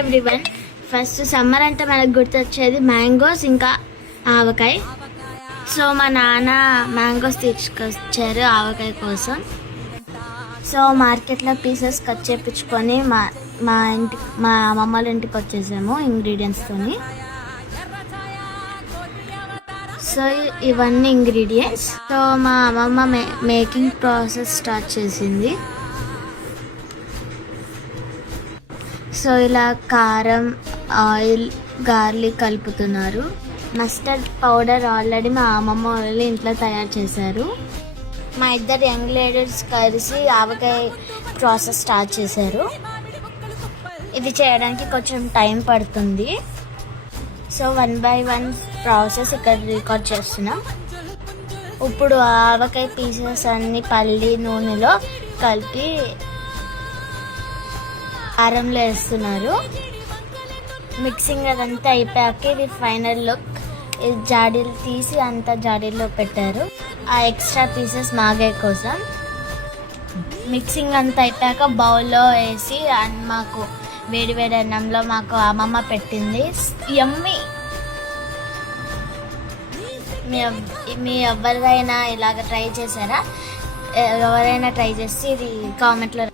Everyone. First summer అంటే మనకు గుర్తొచ్చేది మ్యాంగోస్ ఇంకా ఆవకాయ. సో మా నాన్న మ్యాంగోస్ తీసుకొచ్చారు ఆవకాయ కోసం. సో మార్కెట్లో పీసెస్ కట్ చేయించుకొని మా అమ్మమ్మ వాళ్ళ ఇంటికి వచ్చేసాము ఇంగ్రీడియంట్స్తోని. సో ఇవన్నీ ఇంగ్రీడియంట్స్. సో మా అమ్మమ్మ మేకింగ్ ప్రాసెస్ స్టార్ట్ చేసింది. సో ఇలా కారం, ఆయిల్, గార్లిక్ కలుపుతున్నారు. మస్టర్డ్ పౌడర్ ఆల్రెడీ మా అమ్మమ్మ వాళ్ళు ఇంట్లో తయారు చేశారు. మా ఇద్దరు యంగ్ లేడీస్ కలిసి ఆవకాయ ప్రాసెస్ స్టార్ట్ చేశారు. ఇది చేయడానికి కొంచెం టైం పడుతుంది. సో 1 by 1 ప్రాసెస్ ఇక్కడ రికార్డ్ చేస్తున్నాం. ఇప్పుడు ఆవకాయ పీసెస్ అన్ని పల్లి నూనెలో కలిపి కారంలో వేస్తున్నారు. మిక్సింగ్ అదంతా అయిపోయాక ఇది ఫైనల్ లుక్. ఇది జాడీలు తీసి అంతా జాడీలో పెట్టారు ఆ ఎక్స్ట్రా పీసెస్ మాగే కోసం. మిక్సింగ్ అంతా అయిపోయాక బౌల్లో వేసి మాకు వేడి వేడి అన్నంలో మాకు అమ్మమ్మ పెట్టింది. యమ్మీ. మీ ఎవరిదైనా ఇలాగ ట్రై చేశారా? ఎవరైనా ట్రై చేసి ఇది కామెంట్లో